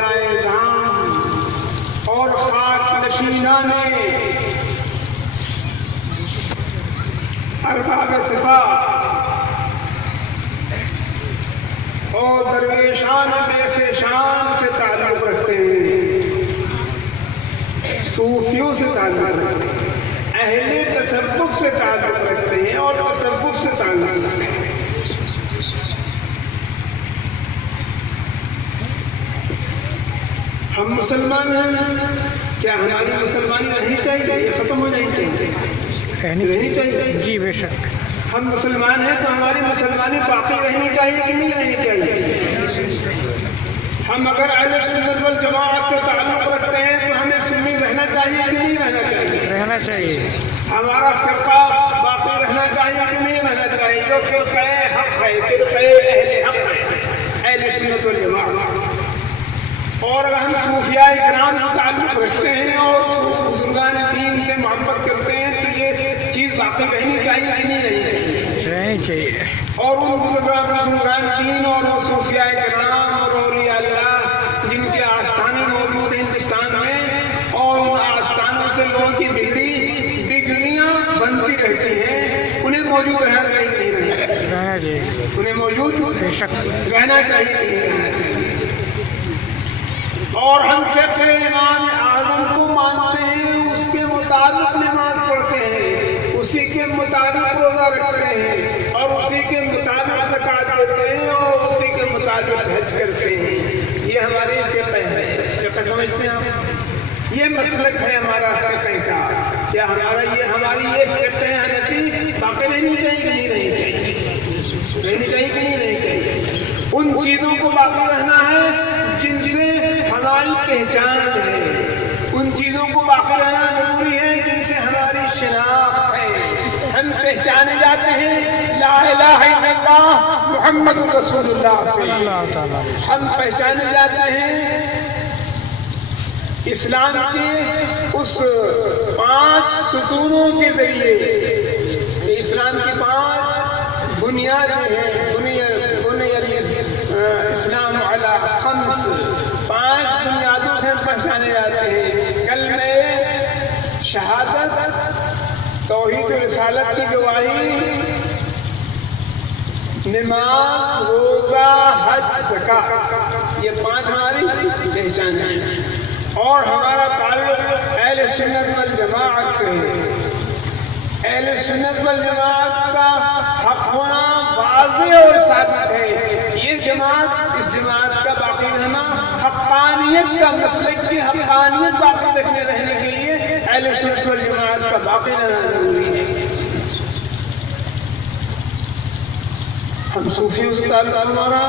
اولیاء اعظام اور خاک نشینان ارباب صفات اور درویشان بے خیشان سے تعلق رکھتے ہیں، صوفیوں سے تعلق رکھتے ہیں، اہل تصوف سے تعلق رکھتے ہیں اور تصوف سے تعلق رکھتے ہیں۔ ہم مسلمان ہیں، کیا ہماری مسلمانی رہنی چاہیے یا ختم ہونا چاہیے؟ رہنی چاہیے جی بے شک۔ ہم مسلمان ہیں تو ہماری مسلمانی باقی رہنی چاہیے کہ نہیں رہنی چاہیے؟ ہم اگر اہل سنت والجماعت سے تعلق رکھتے ہیں تو ہمیں سنی رہنا چاہیے کہ نہیں رہنا چاہیے؟ رہنا چاہیے۔ ہمارا فرقہ باقی رہنا چاہیے کہ نہیں رہنا چاہیے؟ جو فرقہ حق ہے، فرقہ اہل حق ہے، اہل سنت والجماعت۔ اور اگر ہم صوفیاء کرام سے تعلق رکھتے ہیں اور بزرگان دین سے محبت کرتے ہیں تو یہ چیز باقی رہنی چاہیے کہ نہیں رہنی چاہیے؟ رہنی چاہیے۔ اور ان بزرگان دین اور صوفیاء کرام اور اولیاء اللہ جن کے آستانے موجود ہیں ہندوستان میں، اور ان آستانوں سے لوگوں کی بگڑیاں بنتی رہتی ہیں، انہیں موجود رہنا چاہیے کہ نہیں رہنا چاہیے؟ انہیں موجود بے شک رہنا چاہیے کہ نہیں رہنا چاہیے؟ اور ہم فقہ امام اعظم کو مانتے ہیں، اس کے مطابق نماز پڑھتے ہیں، اسی کے مطابق روزہ رکھتے ہیں، اور اسی کے مطابق زکوٰۃ دیتے ہیں، اور اسی کے مطابق حج کرتے ہیں۔ یہ ہماری فقہ ہے، فقہ سمجھتے ہیں آپ؟ یہ مسلک ہے ہمارا فقہ کا۔ کیا ہماری یہ فقہ حنفی باقی رہنی چاہیے کہ نہیں رہنی چاہیے؟ رہنی چاہیے کہ نہیں رہنی چاہیے؟ ان چیزوں کو باقی رہنا ہے جن سے ہماری پہچان ہے، ان چیزوں کو باقی رہنا ضروری ہے جن سے ہماری شناخت ہے۔ ہم پہچانے جاتے ہیں لا الہ الا اللہ محمد رسول اللہ سے، ہم پہچانے جاتے ہیں اسلام کے اس 5 ستونوں کے ذریعے۔ اسلام کی 5 بنیادیں ہیں، اسلام علی 5 بنیادوں سے پہچانے جاتے ہیں۔ کلمہ شہادت، توحید رسالت کی گواہی، نماز، روزہ، حج، زکوٰۃ، یہ 5 ہماری پہچان ہیں۔ اور ہمارا تعلق اہل سنت والجماعت سے ہے۔ اہل سنت والجماعت کا حق ہونا واضح اور ثابت ہے۔ یہ جماعت، اس جماعت کا باقی رہنا، حقانیت کا مسلک کی حقانیت باقی رہنے کے لیے اہل سنت والجماعت کا باقی رہنا ضروری ہے۔ ہم صوفیوں سے تعلق ہمارا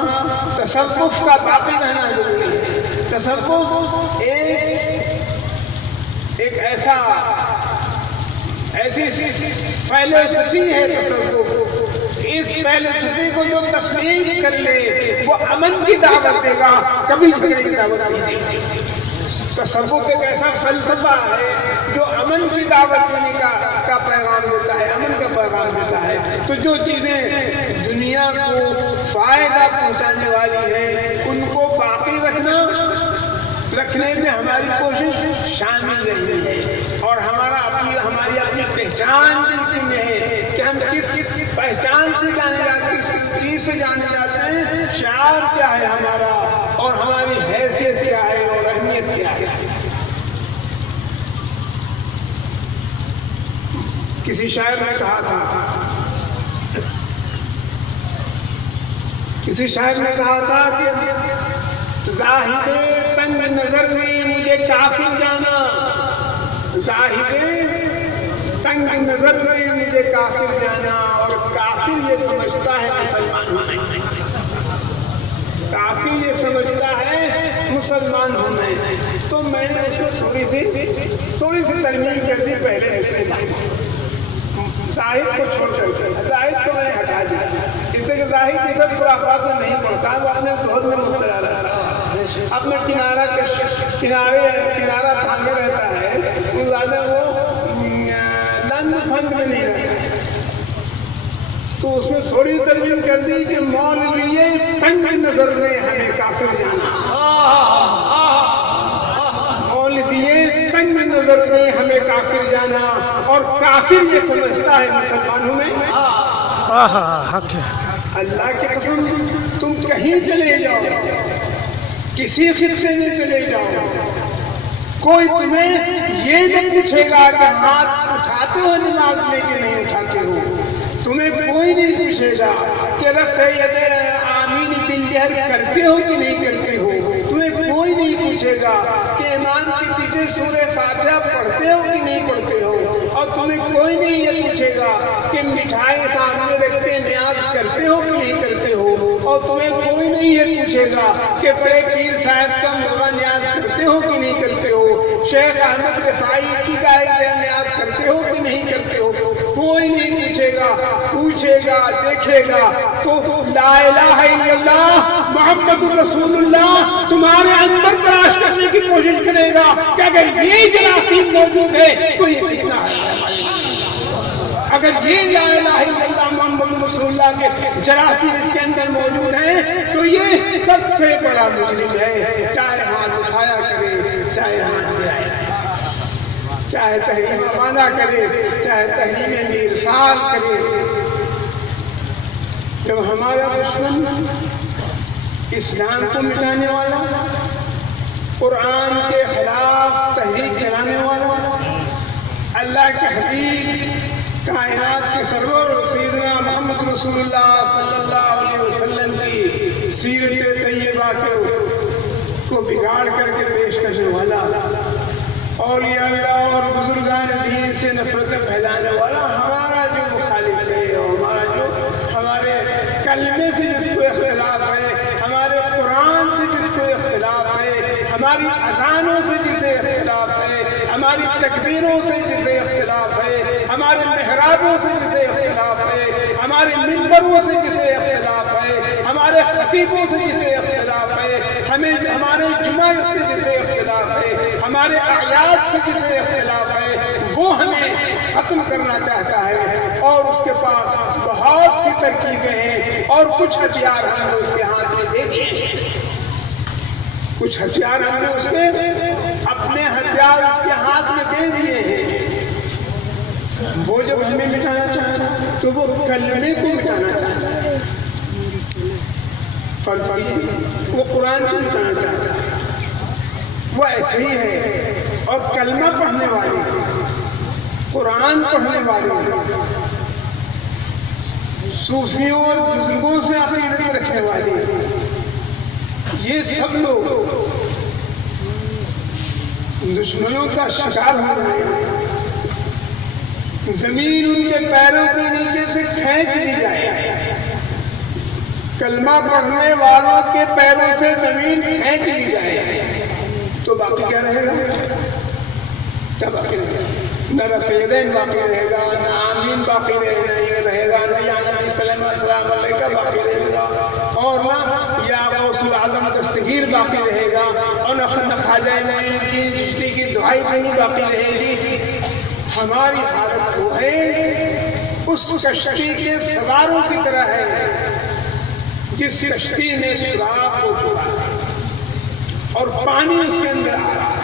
تصوف کا باقی رہنا ضروری ہے۔ تصوف ایک ایسی فلسفی ہے تصوف، اس فلسفی کو جو تسلیم کر لے وہ امن کی دعوت دے گا، کبھی جھگڑے کی دعوت نہیں دے گا۔ تصوف ایک ایسا فلسفہ ہے جو امن کی دعوت دینے کا پیغام دیتا ہے، امن کا پیغام دیتا ہے۔ تو جو چیزیں دنیا کو فائدہ پہنچانے والی ہیں ان کو باقی رکھنے میں ہماری کوشش شامل رہی ہے، اور ہماری اپنی پہچان بھی اسی میں ہے کہ ہم کس پہچان سے جانے جاتے ہیں، کس چیز سے جانے جاتے ہیں، شعار کیا ہے ہمارا، اور ہماری حیثیت کیا ہے اور اہمیت کیا ہے۔ کسی شاعر نے کہا تھا کہ زاہد تنگ نظر میں مجھے کافر جانا، زاہد تنگ نظر میں مجھے کافر جانا، اور کافر یہ سمجھتا ہے مسلمان ہونا، کافر یہ سمجھتا ہے مسلمان ہونا ہے۔ تو میں نے اس کو تھوڑی سی ترمیم کر دی پہلے ایسے زاہد کو چھوڑ کر، زاہد کو میں نے ہٹا دیا، اس سے کہ زاہد یہ سب خرافات میں نہیں پڑتا، وہ اپنے زہد میں مبتلا رہتا ہے، اپنے کنارہ تھامے رہتا ہے، وہ زیادہ لند پھند میں نہیں رہتا۔ تو اس میں تھوڑی ترمیم کر دی کہ مولوی تنگ نظر میں ہمیں کافر جانا، ہمیں کافر جانا، اور کافر یہ سمجھتا ہے مسلمانوں میں حق ہے۔ اللہ کی قسم تم کہیں چلے جاؤ، کسی خطے میں چلے جاؤ، کوئی تمہیں یہ نہیں پوچھے گا کہ ہاتھ اٹھاتے ہو نماز میں کہ نہیں اٹھاتے ہو، تمہیں کوئی نہیں پوچھے گا کہ رفع یدین آمین بالجہر کرتے ہو کہ نہیں کرتے ہو، تمہیں کوئی نہیں پوچھے گا کہ امام کے پیچھے سورہ فاتحہ پڑھتے ہو کہ نہیں پڑھتے ہو، اور تمہیں کوئی نہیں یہ پوچھے گا کہ مٹھائی سامنے رکھتے نیاز کرتے ہو کہ نہیں کرتے ہو، اور تمہیں کوئی نہیں یہ پوچھے گا کہ بڑے پیر صاحب کا مرغہ نیاز کرتے ہو کہ نہیں کرتے ہو، شیخ احمد رفاعی کی گائے نیاز کرتے ہو کہ نہیں کرتے ہو، کوئی نہیں پوچھے گا دیکھے گا تو لا الہ الا اللہ محمد رسول اللہ تمہارے اندر تلاش کرنے کی کوشش کرے گا کہ اگر یہ جراثیم موجود ہے تو یہ فتنہ ہے، اگر یہ لا الہ الا اللہ محمد رسول اللہ کے جراثیم اس کے اندر موجود ہیں تو یہ سب سے بڑا مجرم ہے، چاہے ہاتھ اٹھایا کرے، چاہے ہاتھ گرائے، چاہے تحریم امانہ کرے، چاہے تحریم ارسال کرے۔ جب ہمارا دشمن اسلام کو مٹانے والا، قرآن کے خلاف تحریک چلانے والا، اللہ کے حبیب کائنات کے سرور سیدنا محمد رسول اللہ صلی اللہ علیہ وسلم کی سیرت طیبہ کو بگاڑ کر کے پیش کرنے والا، اولیاء اللہ اور بزرگان دین سے نفرت پھیلانے والا ہمارا جو مخالف ہے، ہمارا جو ہمارے کلمے سے جس کو اختلاف ہے، ہمارے قرآن سے جس کو اختلاف ہے، ہماری اذانوں سے جسے اختلاف ہے، ہماری تکبیروں سے جسے اختلاف ہے، ہمارے محرابوں سے جسے اختلاف ہے، ہمارے منبروں سے جسے اختلاف ہے، ہمارے خطیبوں سے جسے اختلاف ہے، ہمارے جمعہ سے جسے اختلاف ہے، ہمارے اعیاد سے جسے اختلاف ہے، وہ ہمیں ختم کرنا چاہتا ہے، اور اس کے پاس بہت سی ترکیبیں ہیں، اور کچھ ہتھیار ہم نے اس کے ہاتھ میں دے دیے ہیں، کچھ ہتھیار ہم نے اس کے اپنے ہتھیار اس کے ہاتھ میں دے دیے ہیں۔ وہ جب ہمیں مٹانا چاہتا تو وہ کلمے کو مٹانا چاہتا ہے، وہ قرآن کو مٹانا چاہتا ہے، وہ ایسے ہی ہے۔ اور کلمہ پڑھنے والے، قرآن پڑھنے والے، صوفیوں اور بزرگوں سے عقیدت رکھنے والے، یہ سب لوگ دشمنوں کا شکار ہو رہے ہیں، زمین ان کے پیروں کے نیچے سے کھینچ لی جائے، کلمہ پڑھنے والوں کے پیروں سے زمین کھینچ لی جائے تو باقی کیا رہے گا؟ کیا باقی رہے گا؟ نہ رفع یدین باقی رہے گا، نہ آمین باقی رہے گا، نہ یا نبی صلی اللہ علیہ وسلم کا باقی رہے گا، اور نہ یا غوث العظم دستگیر باقی رہے گا، اور نہ خواجہ معین الدین چشتی کی دعائی نہیں باقی رہے گی۔ ہماری حالت وہ ہے اس کشتی کے سواروں کی طرح ہے جس کشتی میں سوراخ ہو چکا ہے اور پانی اس کے اندر آ رہا ہے،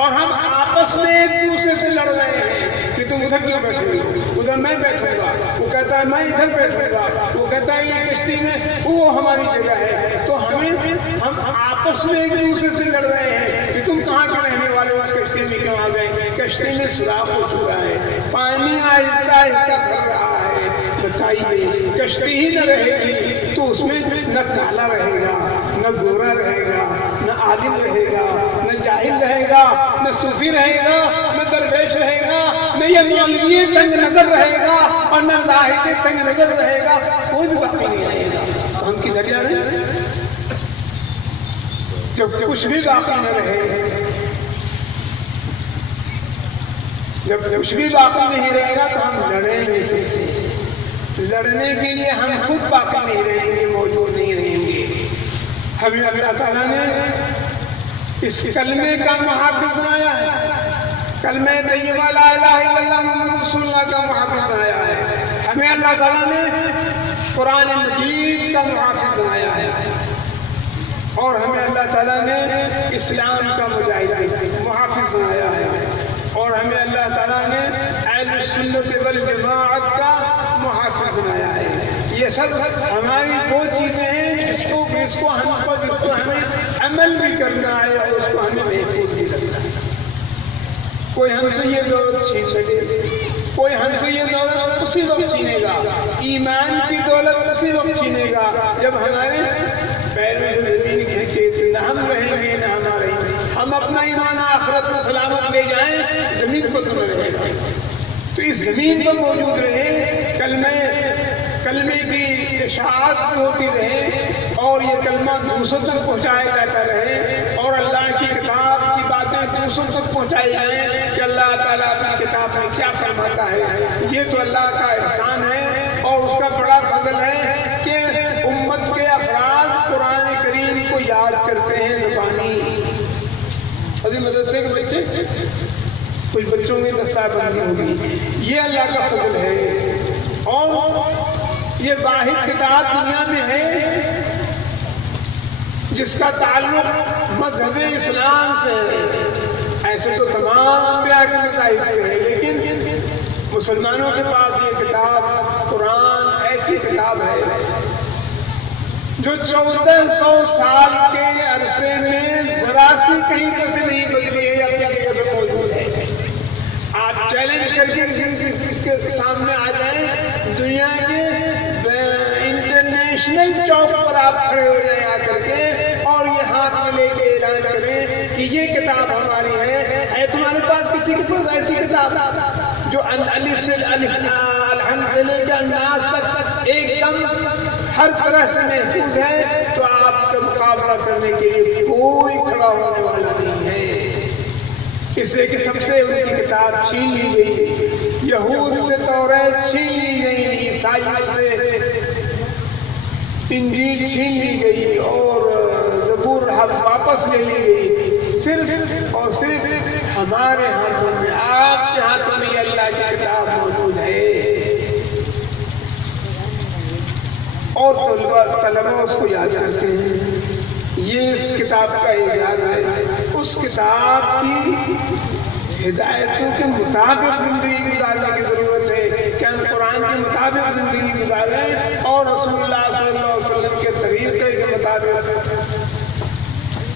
اور ہم آپس میں ایک دوسرے سے لڑ رہے ہیں کہ تم ادھر کیوں بیٹھے ہو، ادھر میں بیٹھوں گا، وہ کہتا ہے میں ادھر بیٹھوں گا، وہ کہتا ہے یہ کشتی میں وہ ہماری جگہ ہے، تو ہم آپس میں ایک دوسرے سے لڑ رہے ہیں کہ تم کہاں کے رہنے والے ہو، اس کشتی میں کیوں آ گئے؟ کشتی میں سوراخ ہو چکا ہے، پانی آہستہ آہستہ بھر رہا ہے، بتائیے کشتی ہی نہ رہے گی تو اس میں نہ کالا رہے گا، نہ گورا رہے گا، نہ عالم رہے گا، نہ جاہل رہے گا، نہ صوفی رہے گا، نہ درویش رہے گا، نہ یہ مولوی تنگ نظر رہے گا، اور نہ زاہد تنگ نظر رہے گا، کوئی بھی باقی نہیں رہے گا۔ تو ہم کدھر جا رہے ہیں؟ جب کچھ بھی باقی نہ رہے، جب کچھ بھی باقی نہیں رہے گا تو ہم لڑیں گے کس سے؟ لڑنے کے لیے ہم خود باقی نہیں رہیں گے، موجود نہیں رہیں گے۔ ہمیں اللہ تعالیٰ نے اس کلمے کا محافظ بنایا ہے، کلمہ طیبہ لا الہ الا اللہ محمد رسول اللہ کا محافظ بنایا ہے، ہمیں اللہ تعالیٰ نے قرآن مجید کا محافظ بنایا ہے، اور ہمیں اللہ تعالیٰ نے اسلام کا مجاہد محافظ بنایا ہے، سنت والجماعت کا محافظ بنایا ہے. یہ سب ہماری وہ چیزیں ہیں جس کو ہمیں عمل بھی کرنا ہے اور اس کو ہمیں محفوظ بھی رکھنا ہے. کوئی ہم سے یہ دولت چھین سکے, کوئی ہم سے یہ دولت اسی وقت چھینے گا. ایمان کی دولت اسی وقت چھینے گا جب ہمارے پیروں سے زمین کھینچے تھے. نہ ہم رہیں گے نہ ہمارے, ہم اپنا ایمان آخرت میں سلامت لے جائیں, زمین پر تو رہے گا. تو اس زمین پر موجود رہے, کلمے کی اشاعت ہوتی رہے اور یہ کلمہ دوسروں تک پہنچایا جاتا رہے اور اللہ کی کتاب کی باتیں دوسروں تک پہنچائی جائیں کہ اللہ تعالیٰ اپنی کتاب میں کیا فرماتا ہے. یہ تو اللہ کا احسان ہے اور اس کا بڑا فضل ہے کہ امت کے افراد قرآن کریم کو یاد کرتے ہیں زبانی. ابھی مدرسے کے بچے کچھ بچوں میں دستہ بندی ہوگی, یہ اللہ کا فضل ہے. اور یہ واحد کتاب دنیا میں ہے جس کا تعلق مذہب اسلام سے ہے. ایسے تو تمام انبیاء کے مذاہب سے ہے, لیکن مسلمانوں کے پاس یہ کتاب قرآن ایسی کتاب ہے جو 1400 سال کے عرصے میں ذرا سی کہیں پر سے نہیں بدلی ہے, اپنی جگہ پہ موجود ہے. آپ چیلنج کر کے کسی کے سامنے آ جائیں, دنیا کے انٹرنیشنل چوک پر آپ کھڑے ہو جائیں آ کر کے اور یہ ہاتھ میں لے کے اعلان کریں کہ یہ کتاب ہماری ہے تمہارے پاس کسی کے پاس ایسی کتاب جو الف سے الحمد سے لے کے الناس تک ایک دم ہر طرح سے محفوظ ہے, تو آپ کا مقابلہ کرنے کے لیے کوئی کھڑا ہونے والا نہیں ہے. اس لیے کہ سب سے ان کی کتاب چھین لی گئی, یہود سے توریت چھین لی گئی, عیسائیوں سے انجیل چھین لی گئی اور زبور واپس لے لی گئی. صرف اور صرف ہمارے ہاتھوں میں, آپ کے ہاتھوں میں یہ اللہ کی کتاب موجود ہے. اور طلبہ اس کو یاد کرتے ہیں. یہ اس کتاب کا اعجاز ہے. اس کتاب کی ہدایتوں کے مطابق زندگی گزارنے کی ضرورت ہے کہ ہم قرآن کے مطابق زندگی گزاریں اور رسول اللہ صلی اللہ علیہ وسلم کے طریقے کے مطابق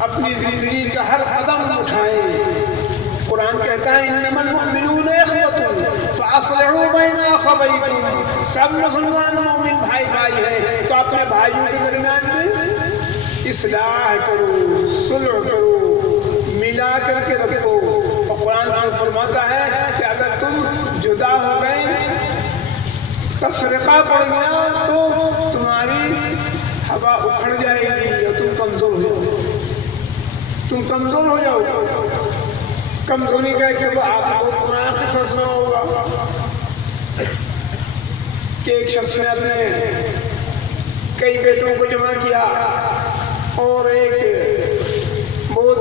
اپنی زندگی کا ہر قدم اٹھائیں. قرآن کہتا ہے انما المؤمنون اخوة فاصلحوا بین اخویکم, سب مسلمان مومن بھائی بھائی ہیں تو اپنے بھائیوں کے درمیان میں اصلاح کرو, صلح کرو, ملا کر کے رکھو. اور قرآن فرماتا ہے کہ اگر تم جدا ہو گئے, تفرقہ پڑ گیا, تو تمہاری ہوا اکھڑ جائے گی یا تم کمزور ہو جاؤ. کمزوری کا ایک سبب آپ کو قرآن کی سننا ہوگا کہ ایک شخص نے اپنے کئی بیٹوں کو جمع کیا اور ایک بہت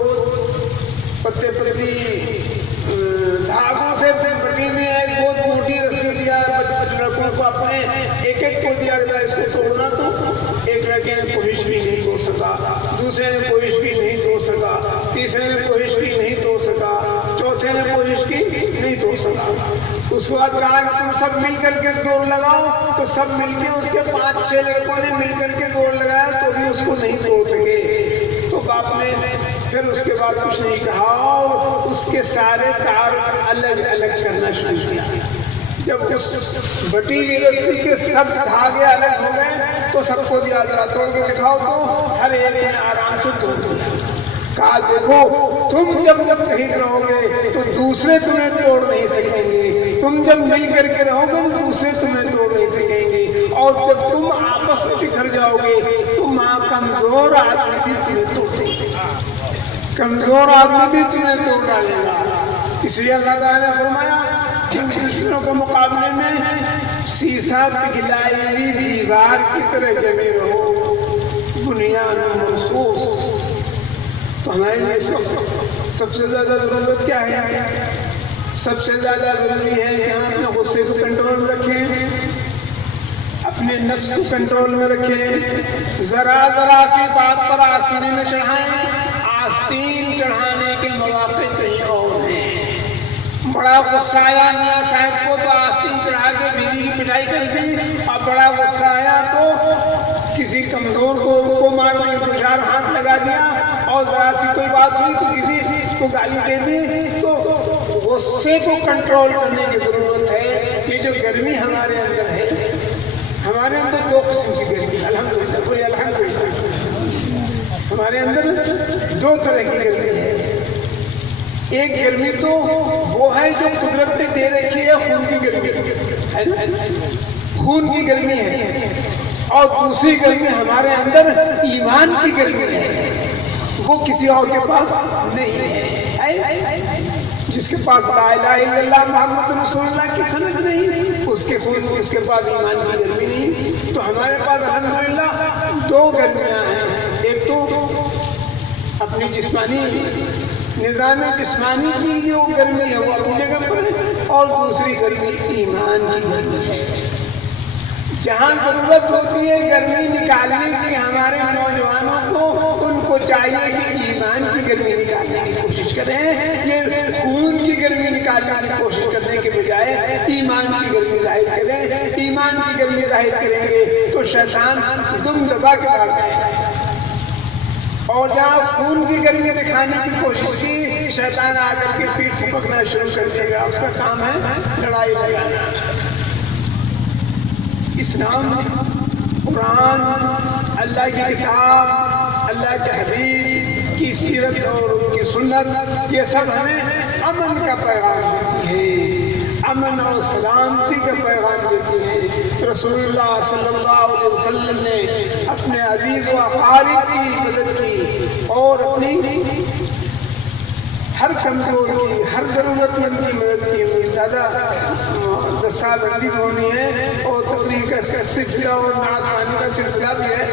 پتلی دھاگوں سے پٹی میں ایک بہت موٹی رسی دیا لڑکوں کو, اپنے ایک کو دیا گیا اس کو توڑنا. تو ایک لڑکے نے کوشش بھی نہیں توڑ سکا, دوسرے نے کوشش بھی نہیں توڑ سکا, تیسرے نے کوشش بھی نہیں توڑ سکا, چوتھے نے کوشش کی نہیں توڑ سکا. اس کے بعد کہا کہ تم سب مل کر کے زور لگاؤ, تو سب مل کے اس کے 5-6 لڑکوں نے مل کر کے زور لگایا تو بھی اس کو نہیں توڑ سکے. تو باپ نے پھر اس کے بعد کچھ نہیں کہا اور اس کے سارے تار الگ الگ کرنا شروع کیا. جب اس بٹی ہوئی رسی کے سب دھاگے الگ ہو گئے تو سب کو دیا ذرا توڑ کے دکھاؤ, تو ہر ایک نے آرام سے توڑ دیا. کہا دیکھو تم جب متحد رہو گے تو دوسرے تمہیں توڑ نہیں سکیں گے, تم جب مل کر کے رہو گے تو دوسرے تمہیں توڑ نہیں سکیں گے, اور جب تم آپس میں بکھر جاؤ گے تو کمزور آدمی بھی تمہیں توڑ دے گا, کمزور آدمی بھی تمہیں توڑ ڈالے گا. اس لیے اللہ تعالیٰ نے فرمایا کہ دوسروں کے مقابلے میں سیسا پگھلائی ہوئی دیوار کی طرح جمے رہو, بنیاد مرصوص. تو ہمارے لیے سب سے زیادہ ضرورت کیا ہے؟ سب سے زیادہ ضروری ہے کہ ہم اپنے غصے کو کنٹرول میں رکھیں, اپنے نفس کو کنٹرول میں رکھیں, ذرا سی بات پر آستینیں نہ چڑھائیں. آستین چڑھانے کے مواقع کہیں اور ہیں. بڑا غصہ آیا میاں صاحب کو تو آستین پٹائی کر دی. اب بڑا غصہ آیا تو کسی کمزور کو مارنے کو 4 ہاتھ لگا دیا اور ذرا سی کوئی بات ہوئی تو کسی کو گالی دے دی. تو غصے کو کنٹرول کرنے کی ضرورت ہے. یہ جو گرمی ہمارے اندر ہے، ہمارے اندر 2 قسم کی گرمی، الحمدللہ بولیے الحمدللہ. ہمارے اندر 2 طرح کی گرمی ہے. ایک گرمی تو وہ ہے جو قدرت نے دے رکھی ہے، خون کی گرمی ہے نا، خون کی گرمی ہے. اور دوسری گرمی ہمارے اندر ایمان کی گرمی ہے، وہ کسی اور کے پاس نہیں ہے. جس کے پاس لا الہ الا اللہ محمد رسول اللہ کی سند نہیں، اس کے پاس ایمان کی گرمی نہیں. تو ہمارے پاس الحمدللہ 2 گرمیاں ہیں. ایک تو اپنی جسمانی نظام جسمانی کی جو گرمی ہے وہ اپنی جگہ پر ہے، اور دوسری گرمی ایمان کی گرمی ہے. جہاں ضرورت ہوتی ہے گرمی نکالنے کی ہمارے نوجوانوں کو، ان کو چاہیے کہ ایمان کی گرمی نکالنے کی کوشش کریں. یہ خون کی گرمی نکالنے کی کوشش کرنے کے بجائے ایمان کی گرمی ظاہر کریں. ایمان کی گرمی ظاہر کریں گے تو شیطان دم دبا کے بھاگ جائے گا. اور جہاں خون کی گرمی دکھانے کی کوشش کی، شیطان آ کر کے پیٹ سے پکڑنا شروع کر دے گا. اس کا کام ہے لڑائی لگانا. اسلام، قرآن، اللہ کی کتاب، اللہ کے حبیب کی سیرت اور ان کی سنت، یہ سب ہمیں امن کا پیغام دیتی ہے، امن اور سلامتی کا پیغام دیتی ہے. رسول اللہ صلی اللہ علیہ وسلم نے اپنے عزیز و اقارب کی مدد کی اور اپنی ہر کمزور کی، ہر ضرورت مند کی مدد کی. مجھے زیادہ 10 سال عزیز ہونی ہے اور تقریر کا سلسلہ اور نعت خوانی کا سلسلہ بھی ہے.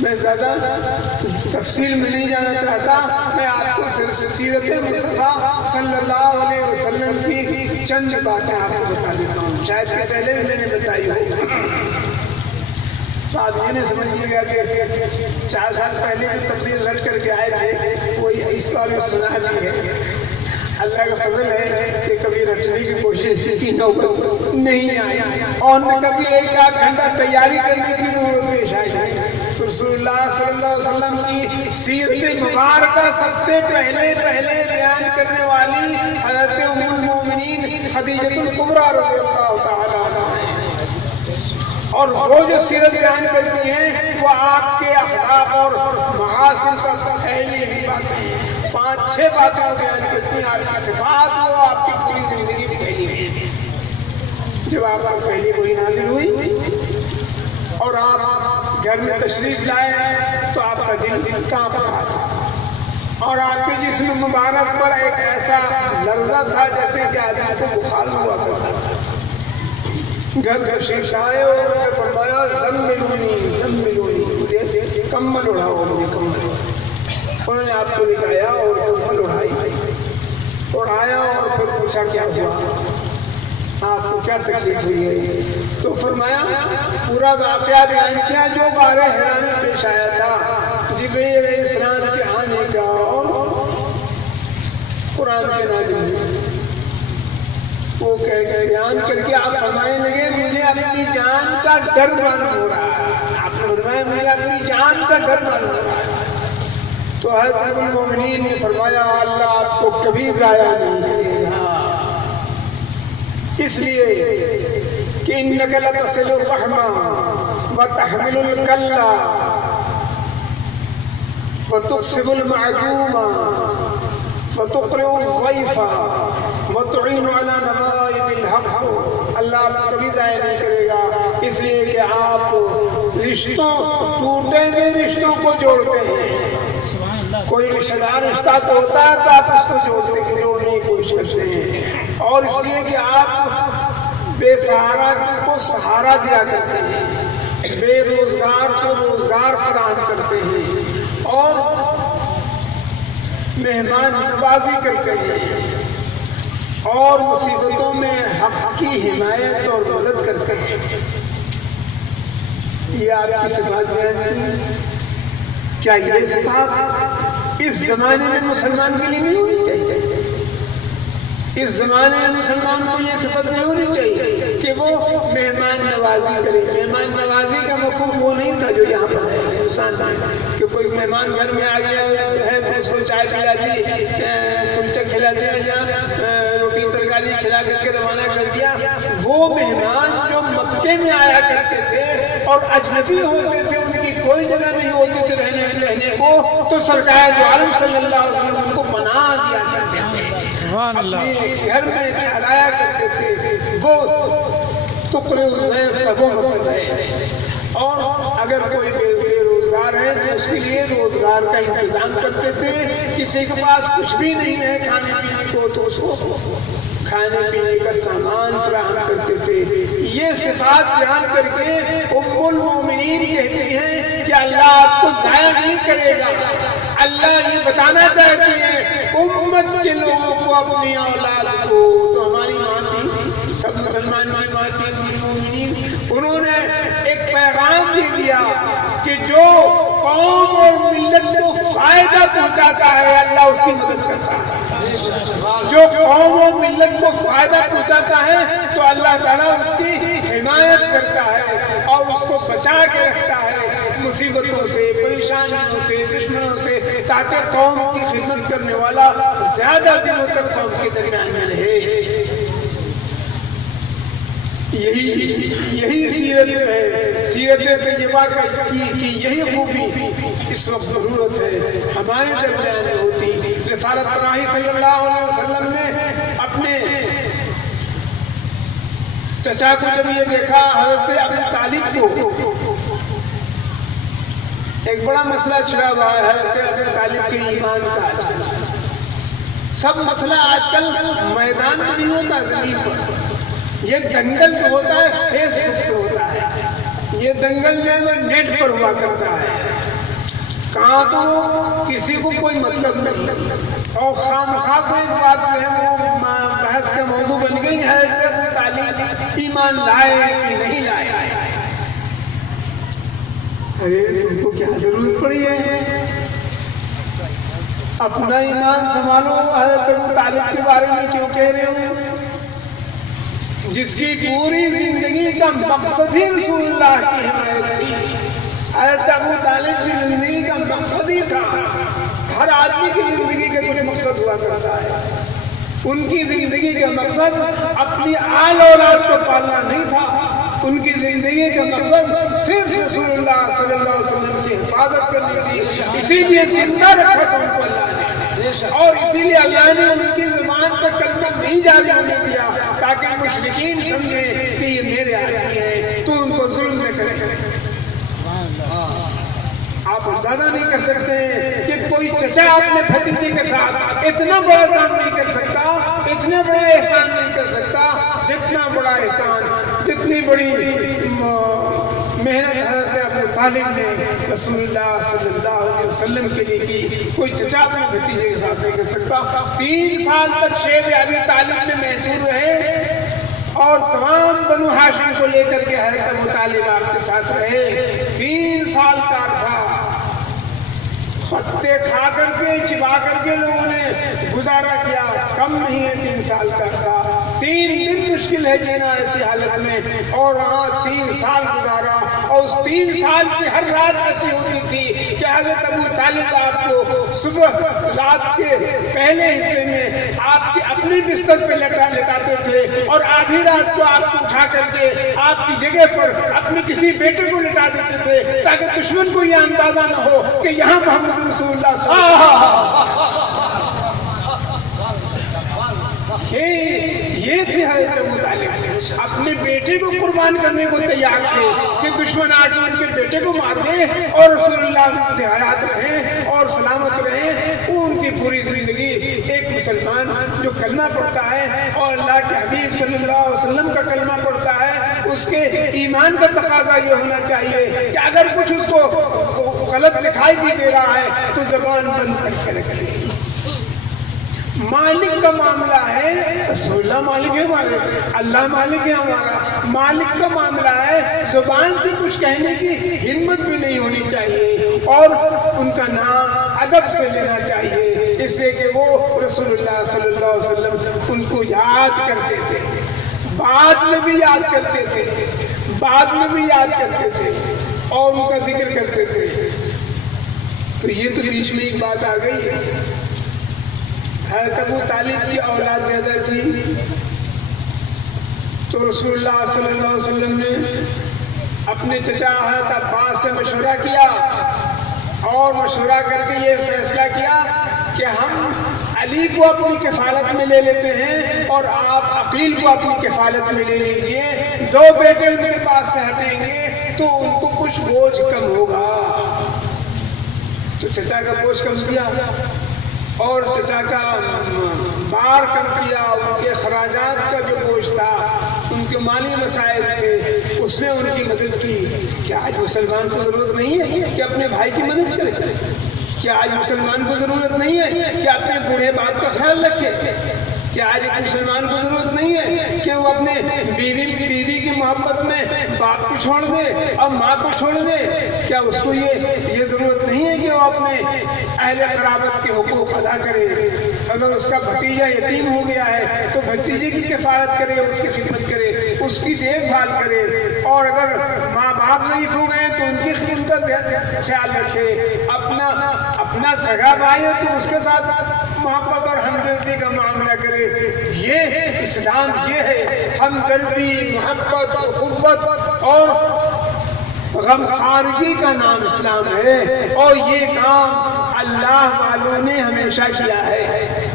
میں زیادہ تفصیل میں نہیں جانا چاہتا. میں آپ کو سیرت مصطفیٰ صلی اللہ علیہ وسلم کی چند باتیں آپ کو بتا دیتا ہوں. شاید کہ پہلے بھی میں نے بتائی ہو. تو آپ یہ نہیں سمجھیے گا کہ 4 سال پہلے جو تقریر لٹ کر کے آئے تھے وہی اس بار میں سنا بھی ہے. اللہ کا فضل ہے کہ کبھی رٹنے کی کوشش کی نوبت نہیں آئی، اور نہ کبھی 1-8 گھنٹہ تیاری کرنے کی ضرورت پیش آئی ہے. تو رسول اللہ صلی اللہ علیہ وسلم کی سیرت مبارکہ سب سے پہلے بیان کرنے والی حضرت ام المومنین خدیجہ الکبریٰ رضی اللہ تعالی عنہا. اور وہ جو سیرت بیان کرتی ہیں وہ آپ کے اخلاق اور محاسن سے پھیلی ہوئی باتیں ہیں. 5-6 باتیں بیان کرتی ہیں. آپ کی صفات وہ آپ کی پوری زندگی میں پھیلی ہوئی. جب آپ کو پہلی وہی نازل ہوئی اور آپ گھر میں تشریف لائے تو آپ کا دل کانپ رہا تھا، اور آپ کے جسم مبارک پر ایک ایسا لرزہ تھا جیسے کہ آدمی کو بخار ہوا کرتا تھا. گھر تشریف لائے اور اسے فرمایا زملونی، مجھے کمبل اڑاؤ، مجھے کمبل. انہوں نے آپ کو لٹایا اور کمبل اڑایا اور پھر پوچھا کیا ہوا، آپ کو کیا تکلیف ہوئی ہے. تو فرمایا پورا واقعہ بیان کیا جو بار حرام میں پیش آیا تھا جبریل علیہ السلام کے آنے کا اور قرآن کے نازل ہونے. وہ بیان کر کے آپ فرمانے لگے مجھے اپنی جان کا ڈر معلوم ہو رہا ہے. آپ نے فرمایا مجھے اپنی جان کا ڈر معلوم ہو رہا ہے. تو حضرت المومنین نے فرمایا اللہ آپ کو کبھی ضائع نہیں کرے گا، اس لیے کہ انک لتصل الرحم وتحمل الکل وتكسب المعدوم وتقرئ الضيف وتعين على نوائب الحق. اللہ آپ کبھی ضائع نہیں کرے گا، اس لیے کہ آپ رشتوں، ٹوٹے ہوئے رشتوں کو جوڑتے ہیں. کوئی رشتہ دار رشتہ تو ہوتا ہے تو آپ اس کو جوڑنے کی کوشش کرتے ہیں، اور اس لیے کہ آپ بے سہارا کو سہارا دیا کرتے ہیں، بے روزگار کو روزگار فراہم کرتے ہیں، اور مہمان نوازی کرتے ہیں، اور مصیبتوں میں حق کی حمایت اور مدد کرتے ہیں. یہ آپ کی صفات ہے. کیا یہ صفات اس زمانے میں مسلمان کے لیے نہیں ہونی چاہیے؟ اس زمانے میں مسلمان کو یہ صفت نہیں ہونی چاہیے کہ وہ مہمان نوازی کرے. مہمان نوازی کا مفہوم وہ نہیں تھا جو یہاں پر ہے ہندوستان میں، کہ کوئی مہمان گھر میں آ گیا ہے تو اس کو چائے پلا دی، کلچا کھلا دیا یا روٹی ترکاری کھلا کر کے روانہ کر دیا. وہ مہمان جو مکے میں آیا کرتے تھے اور اجنبی ہوتے تھے، ان کی کوئی جگہ نہیں ہوتی تھی رہنے کو، تو سرکار دو عالم صلی اللہ علیہ وسلم ان کو پناہ دیا کرتے تھے، اپنے گھر میں ٹھہرایا کرتے تھے. وہ تقرر الضیف کا وہ مطلب ہے. اور اگر کوئی بے روزگار ہے تو اس کے لیے روزگار کا انتظام کرتے تھے. کسی کے پاس کچھ بھی نہیں ہے کھانے پینے کو تو اس کو کھانے پینے کا سامان فراہم کرتے تھے. یہ صفات بیان کر کے ام المومنین کہتی ہیں کہ اللہ آپ کو ضائع نہیں کرے گا. اللہ یہ بتانا چاہتے ہیں امت کے لوگوں کو، اپنی اولاد کو. تو ہماری ماں تھی، سب مسلمان کی ماں تھی ام المومنین. انہوں نے ایک پیغام دے دیا کہ جو قوم اور ملت کو فائدہ پہنچاتا ہے اللہ اس کی مدد کرتا ہے. جو قوم و ملت کو فائدہ پہنچاتا ہے تو اللہ تعالیٰ اس کی حمایت کرتا ہے اور اس کو بچا کے رکھتا ہے مصیبتوں سے، پریشانیوں سے، دشمنوں سے، تاکہ قوم کی خدمت کرنے والا زیادہ دنوں تک قوم کے درمیان میں رہے. یہی سیرت ہے، سیرت طیبہ کی یہی خوبی اس وقت ضرورت ہے ہمارے درمیان میں ہوتی. رسالت پناہی صلی اللہ علیہ وسلم نے اپنے چچا کو جب یہ دیکھا حضرت ابو طالب کو، ایک بڑا مسئلہ چھڑا ہوا ہے حضرت ابو طالب کے ایمان کا. سب مسئلہ آج کل میدان میں نہیں ہوتا، زمین پر. یہ دنگل جو ہوتا ہے فیس بک پہ ہوتا ہے، یہ دنگل جو ہے نیٹ پر ہوا کرتا ہے. کہاں تو کسی کو کوئی مطلب نہیں، اور خامخواہ کو ایک بات جو ہے وہ بحث کا موضوع بن گئی ہے کہ ابو طالب ایمان لائے کہ نہیں لائے. ارے تم کو کیا ضرورت پڑی ہے؟ اپنا ایمان سنبھالو. حضرت ابو طالب کے بارے میں کیوں کہہ رہے ہو؟ جس کی پوری زندگی کا مقصد ہی رسول اللہ کی حمایت تھی. حضرت ابو طالب کی زندگی کا مقصد ہی تھا. ہر آدمی کی زندگی کا کچھ مقصد ہوا کرتا ہے. ان کی زندگی کا مقصد اپنی آل اولاد کو پالنا نہیں تھا. ان کی زندگی کا مقصد صرف رسول اللہ صلی اللہ علیہ وسلم کی حفاظت کرنی تھی. اسی لیے زندہ رکھا تھا ان کو اللہ نے، اور اسی لیے اللہ نے ان کی زبان پر کلمہ نہیں جاری ہونے دیا تاکہ مشرکین سمجھیں کہ یہ میرے آدمی ہے تو ان کو ظلم نہ کرے. آپ اندازہ نہیں کر سکتے کہ کوئی چچا اپنے بھتیجے کے ساتھ اتنا بڑا کام نہیں کر سکتا، اتنا بڑا احسان نہیں کر سکتا جتنا بڑا احسان، جتنی بڑی محنت حضرت ابو طالب نے رسول اللہ صلی اللہ علیہ وسلم کے لیے کی. کوئی چچا اپنے بھتیجے کے ساتھ نہیں کر سکتا. 3 سال تک شیخ ابی طالب میں محصور رہے اور تمام بنو ہاشم کو لے کر کے حضرت ابو طالب آپ کے ساتھ رہے. 3 سال کا عرصہ پتے کھا کر کے، چبا کر کے لوگوں نے گزارا کیا. کم نہیں ہے 3 سال کا عرصہ. 3 دن مشکل ہے جینا ایسی حالت میں، اور وہاں 3 سال گزارا. اور اس 3 سال کی ہر رات ایسی ہوتی تھی کہ حضرت ابو طالب آپ کو صبح رات کے پہلے حصے میں آپ کے اپنی بستر پہ لٹاتے تھے، اور آدھی رات کو آپ کو اٹھا کر کے آپ کی جگہ پر اپنے کسی بیٹے کو لٹا دیتے تھے تاکہ دشمن کو یہ اندازہ نہ ہو کہ یہاں محمد رسول اللہ صلی اللہ علیہ وسلم. یہ تھے حضرت ابو طالب، اپنے بیٹے کو قربان کرنے کو تیار تھے کہ دشمن آ کے ان کے بیٹے کو مار دے اور رسول اللہ سے حیات رہیں اور سلامت رہیں. وہ ان کی پوری زندگی ایک مسلمان جو کلمہ پڑھتا ہے اور اللہ کے حبیب صلی اللہ علیہ وسلم کا کلمہ پڑھتا ہے، اس کے ایمان کا تقاضا یہ ہونا چاہیے کہ اگر کچھ اس کو غلط دکھائی بھی دے رہا ہے تو زبان بند کر کے رکھے. مالک کا معاملہ ہے، رسول اللہ مالک ہے ہمارے، اللہ مالک ہے ہمارا. مالک کا معاملہ ہے، زبان سے کچھ کہنے کی ہمت بھی نہیں ہونی چاہیے اور ان کا نام ادب سے لینا چاہیے. اس سے کہ وہ رسول اللہ صلی اللہ علیہ وسلم ان کو یاد کرتے تھے، بعد میں بھی یاد کرتے تھے، بعد میں بھی یاد کرتے تھے اور ان کا ذکر کرتے تھے۔ تو یہ تو بیچ میں ایک بات آ گئی، حضرت ابو طالب کی اولاد زیادہ تھی تو رسول اللہ صلی اللہ علیہ وسلم نے اپنے چچا حضرت عباس سے مشورہ کیا اور مشورہ کر کے یہ فیصلہ کیا کہ ہم علی کو اپنی کفالت میں لے لیتے ہیں اور آپ عقیل کو اپنی کفالت میں لے لیجیے، دو بیٹے ان کے پاس سے ہٹیں گے تو ان کو کچھ بوجھ کم ہوگا۔ تو چچا کا بوجھ کم کیا اور چچا کا بار کم کیا، ان کے اخراجات کا جو بوجھ تھا، ان کے مالی مسائل تھے، اس نے ان کی مدد کی۔ کیا آج مسلمان کو ضرورت نہیں ہے کہ اپنے بھائی کی مدد کرے؟ کیا آج مسلمان کو ضرورت نہیں ہے کہ اپنے بوڑھے باپ کا خیال رکھے؟ کیا آج مسلمان کو ضرورت نہیں ہے کہ وہ اپنے بیوی کی محبت میں باپ کو چھوڑ دے اور ماں کو چھوڑ دے؟ کیا اس کو یہ ضرورت نہیں ہے کہ وہ اپنے اہل قرابت کے حقوق ادا کرے؟ اگر اس کا بھتیجا یتیم ہو گیا ہے تو بھتیجے کی کفالت کرے، اس کی خدمت کرے، اس کی دیکھ بھال کرے، اور اگر ماں باپ ضعیف ہو گئے تو ان کی خدمت کا خیال رکھے۔ اپنا سگا بھائی ہے تو اس کے ساتھ محبت اور ہمدردی کا معاملہ کرے۔ یہ اسلام، یہ ہے ہمدردی، محبت، اخوت اور غمخواری کا نام اسلام ہے، اور یہ کام اللہ والوں نے ہمیشہ کیا ہے۔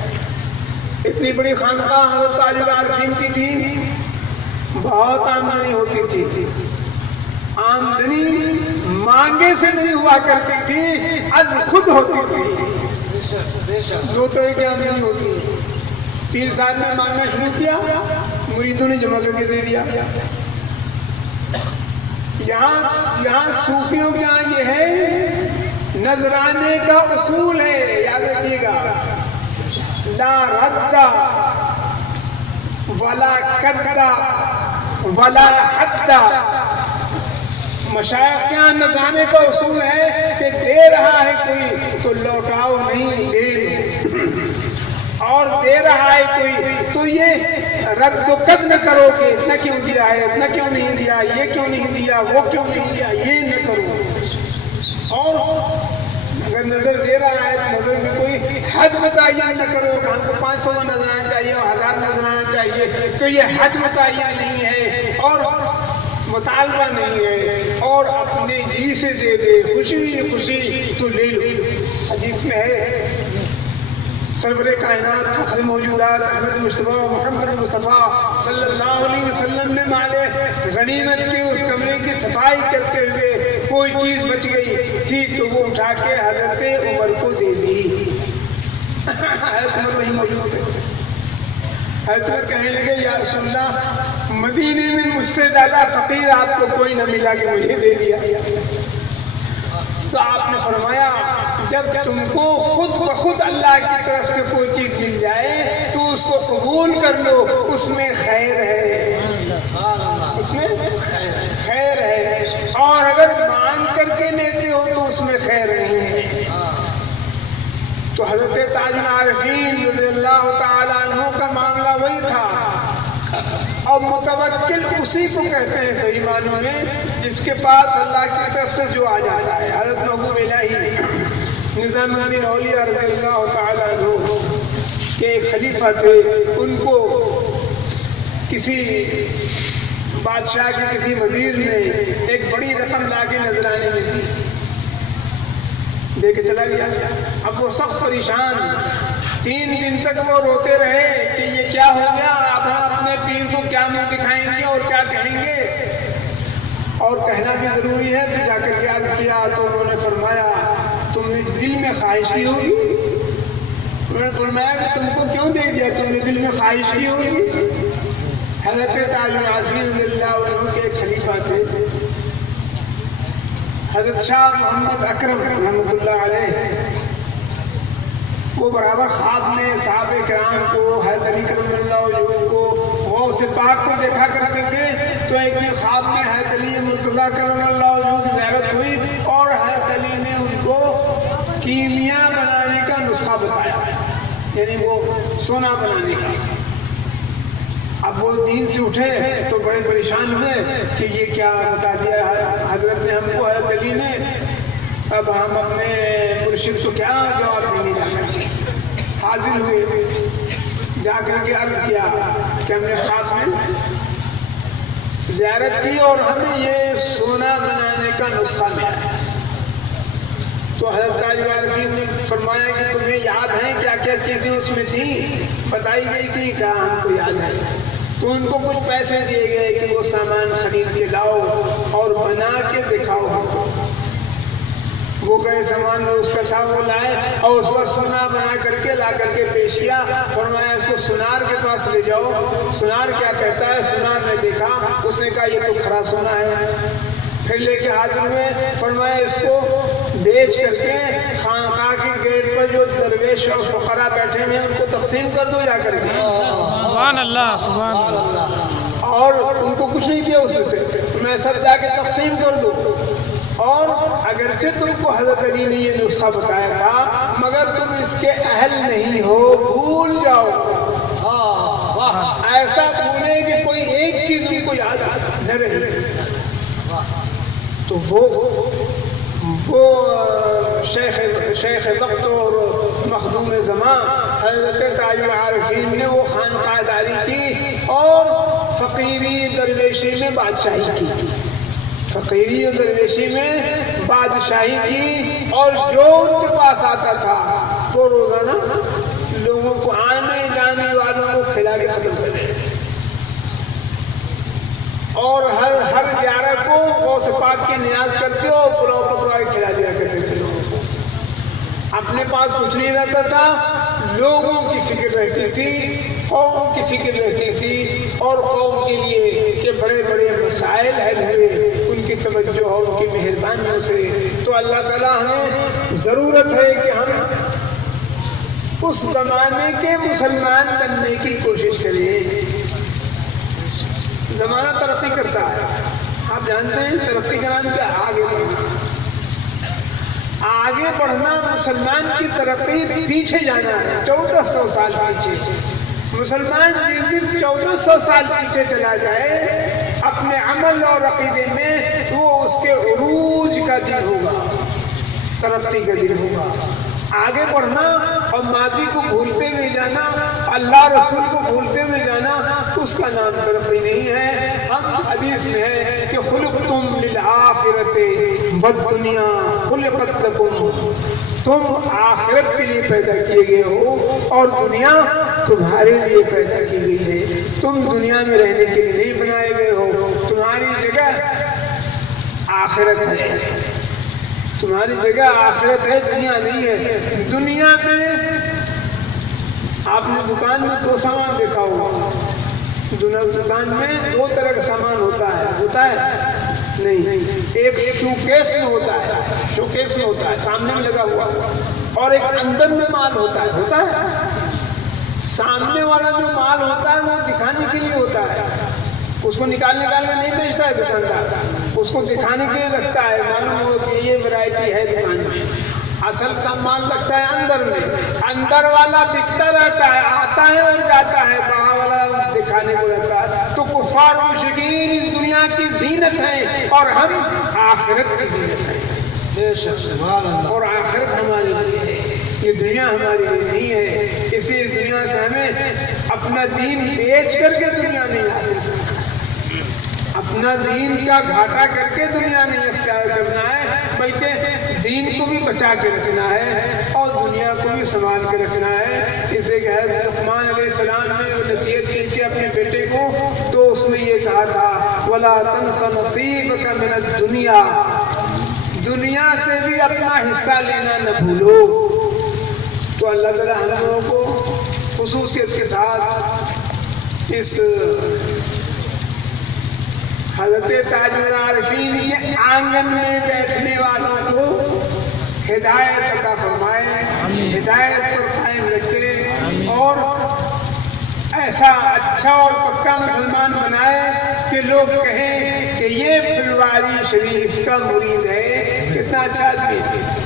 اتنی بڑی خانقاہ حضرت تاج العارفین کی تھی، بہت آمدنی ہوتی تھی، آمدنی مانگے سے نہیں ہوا کرتی تھی، از خود ہوتی تھی۔ دو طرح کی آمدنی ہوتی ہے، پیر صاحب نے مانگنا شروع کیا، مریدوں نے جمع کر کے دے دیا۔ یہاں صوفیوں کے یہاں یہ ہے، نذرانے کا اصول ہے، یاد رکھیے گا، لا رد ولا قد ولا حد۔ مشائخ کے یہاں نذرانے کا اصول ہے کہ دے رہا ہے کوئی تو لوٹاؤ نہیں، دے اور دے رہا ہے کوئی تو یہ رد و قد نہ کرو کہ اتنا کیوں دیا ہے، اتنا کیوں نہیں دیا، یہ کیوں نہیں دیا، وہ کیوں نہیں دیا، یہ نہ کرو۔ اور اگر نظر دے رہا ہے نظر میں کوئی حد متعین نہ کرو، ہم کو 500 نظر آنا چاہیے اور 1000 نظر آنا چاہیے، تو یہ حد متعین نہیں ہے اور مطالبہ نہیں ہے، اور اپنے جی سے دے دے، خوشی خوشی تو لے لو۔ حدیث میں ہے، سرور کائنات فخر موجودات احمد مصطفیٰ محمد مصطفیٰ صلی اللہ علیہ وسلم نے مالے غنیمت کے اس کمرے کی صفائی کرتے ہوئے کوئی چیز بچ گئی تھی تو وہ اٹھا کے حضرت عمر کو دے دی۔ حضرت عمر وہی موجود تھے۔ حضرت عمر کہنے لگے، یا رسول اللہ، مدینے میں مجھ سے زیادہ فقیر آپ کو کوئی نہ ملا کہ مجھے دے دیا۔ تو آپ نے فرمایا، جب تم کو خود بخود اللہ کی طرف سے کوئی چیز مل جائے تو اس کو قبول کر لو، اس میں خیر ہے، اس میں خیر ہے، اور اگر مانگ کر کے لیتے ہو تو اس میں خیر نہیں ہے۔ تو حضرت تاج العارفین رضی اللہ تعالیٰ عنہ کا معاملہ وہی تھا، اور متوکل اسی کو کہتے ہیں صحیح معنوں میں جس کے پاس اللہ کی طرف سے جو آ جاتا ہے۔ حضرت محبوب الہی نظام الدین اولیاء رضی اللہ تعالیٰ عنہ کے ایک خلیفہ تھے، ان کو کسی بادشاہ کے کسی وزیر نے ایک بڑی رقم لا کے نذرانے میں دی، دے کے چلا گیا۔ اب وہ سخت پریشان، 3 دن تک وہ روتے رہے کہ یہ کیا ہو گیا، اب ہم اپنے پیر کو کیا منہ دکھائیں گے اور کیا کہیں گے، اور کہنا بھی ضروری ہے۔ تو جا کر کے عرض کیا تو انہوں نے فرمایا، تم نے دل میں خواہش کی ہوگی۔ انہوں نے فرمایا کہ تم کو کیوں دے دیا، تم نے دل میں خواہش کی ہوگی۔ حضرت تاج العارفین رضی اللہ عنہ کے ایک خلیفہ تھے، حضرت شاہ محمد اکرم رحمۃ اللہ علیہ، وہ برابر خواب میں صحابہ کرام کو، حضرت علی کرم اللہ وجہہ کو، غوث پاک کو دیکھا کرتے تھے۔ تو ایک دن خواب میں حضرت علی مرتضیٰ کرم اللہ وجہہ کی زیارت ہوئی اور حضرت علی نے ان کو کیمیا بنانے کا نسخہ بتایا۔ یعنی وہ سونا بنانے کا. اب وہ دین سے اٹھے تو بڑے پریشان ہوئے کہ یہ کیا بتا دیا حضرت نے ہم کو، حضرت علی نے. اب ہم اپنے مرشد کو کیا جواب دیں گے؟ جا کر کے حاضر ہوئے، جا کر کے عرض کیا کہ ہم نے خواب میں زیارت کی اور ہمیں یہ سونا بنانے کا نسخہ ملا. تو حضرت تاج العارفین نے فرمایا کہ تمہیں یاد ہے کیا کیا چیزیں اس میں تھیں بتائی گئی تھی؟ کہا ہم کو یاد ہے. تو ان کو کچھ پیسے دیے گئے کہ وہ سامان خرید کے لاؤ اور بنا کے دکھاؤ ہم کو. وہ گئے سامان میں اس کا تھا، وہ لائے اور اس پر سونا بنا کر کے لا کر کے پیش کیا. فرمایا اس کو سنار کے پاس لے جاؤ. سنار کیا کہتا ہے؟ سنار نے دیکھا، اس نے کہا یہ تو کھرا سونا ہے. پھر لے کے حاضر ہوئے، فرمایا اس کو بیچ کر کے خانقاہ کے گیٹ پر جو درویش اور فقراء بیٹھے ہیں ان کو تقسیم کر دو جا کر کے. سبحان اللہ، سبحان اللہ. اور ان کو کچھ نہیں دیا اس سے، میں سب جا کے تقسیم کر دو. اور اگرچہ تم کو حضرت علی نے یہ نسخہ بتایا تھا مگر تم اس کے اہل نہیں ہو، بھول جاؤ. ایسا بھولے کہ کوئی ایک چیز ان کو یاد نہ رہے. تو وہ شیخ وقت اور مخدوم زمان حضرت تاج العارفین نے وہ خانقاہ داری کی اور فقیری درویشی میں بادشاہی کی. فقیری اور درویشی میں بادشاہی کی اور جو ان کے پاس آتا تھا وہ روزانہ لوگوں کو، آنے جانے والوں کو کھلا کے ختم کر دے. اور ہر 11 کو غوث پاک کی نیاز کرتے ہو پلاؤ پکوا کے کھلا دیا کرتے تھے لوگوں کو. اپنے پاس کچھ نہیں رہتا تھا، لوگوں کی فکر رہتی تھی، قوم کی فکر رہتی تھی اور قوم کے لیے کہ بڑے بڑے مسائل حل ہوئے ان کی توجہ اور ان کی مہربانیوں سے. تو اللہ تعالیٰ ہمیں ضرورت ہے کہ ہم اس زمانے کے مسلمان بننے کی کوشش کریں. زمانہ ترقی کرتا ہے، آپ جانتے ہیں ترقی کا نام کیا؟ آگے بڑھنا. آگے بڑھنا مسلمان کی ترقی پیچھے جانا ہے 1400 سال پیچھے. مسلمان جس دن 1400 سال پیچھے چلا جائے اپنے عمل اور عقیدے میں وہ اس کے عروج کا دن ہوگا، ترقی کا دن ہوگا. آگے بڑھنا اور ماضی کو بھولتے ہوئے جانا، اللہ رسول کو بھولتے ہوئے جانا، اس کا نام ترقی نہیں ہے. ہم حدیث میں ہے کہ خلقتم للآخرۃ والدنیا خلقت لکم، تم آخرت کے لیے پیدا کیے گئے ہو اور دنیا تمہارے لیے پیدا کی گئی ہے. تم دنیا میں رہنے کے لیے نہیں بنائے گئے ہو، تمہاری جگہ آخرت ہے. تمہاری جگہ آخرت ہے، دنیا نہیں ہے. دنیا میں آپ نے دکان میں 2 سامان دیکھا ہوگا. دکان میں 2 طرح کا سامان ہوتا ہے نہیں. ایک شوکیس میں ہوتا ہے سامنے میں لگا ہوا، اور ایک اندر میں مال ہوتا ہے. سامنے والا جو مال ہوتا ہے وہ دکھانے کے لیے ہوتا ہے، اس کو نکال کے نہیں بیچتا ہے دکاندار، اس کو دکھانے کے لیے رکھتا ہے، معلوم ہو کہ یہ ورائٹی ہے دکان میں. اصل سامان لگتا ہے اندر میں. اندر والا بکتا رہتا ہے، آتا ہے اور جاتا ہے، باہر والا دکھانے کو رہتا ہے. تو کفار و مشرکین اس دنیا کی زینت ہیں اور ہم آخرت کی زینت ہیں. اور آخرت ہمارے لیے ہے، یہ دنیا ہمارے لیے نہیں ہے. اسی دنیا سے ہمیں اپنا دین بیچ کر کے دنیا نہیں حاصل کرنا، اپنا دین کا گھاٹا کر کے دنیا نہیں اختیار کرنا ہے، بلکہ دین کو بھی بچا کے رکھنا ہے اور دنیا کو بھی سنبھال کے رکھنا ہے. اسے کہ حضرت لقمان علیہ السلام نے نصیحت کی تھی اپنے بیٹے کو، تو اس میں یہ کہا تھا وَلَا تَنْسَ نَصِيبَكَ مِنَ الدُّنْيَا، دنیا سے بھی اپنا حصہ لینا نہ بھولو. تو اللہ تعالیٰ ہم لوگوں کو خصوصیت کے ساتھ اس حضرت تاج العارفین کے آنگن میں بیٹھنے والوں کو ہدایت عطا فرمائے، ہدایت پر قائم رکھے اور ایسا اچھا اور پکا مسلمان بنائے کہ لوگ کہیں کہ یہ پھلواری شریف کا مرید ہے. کتنا اچھا آدمی ہے.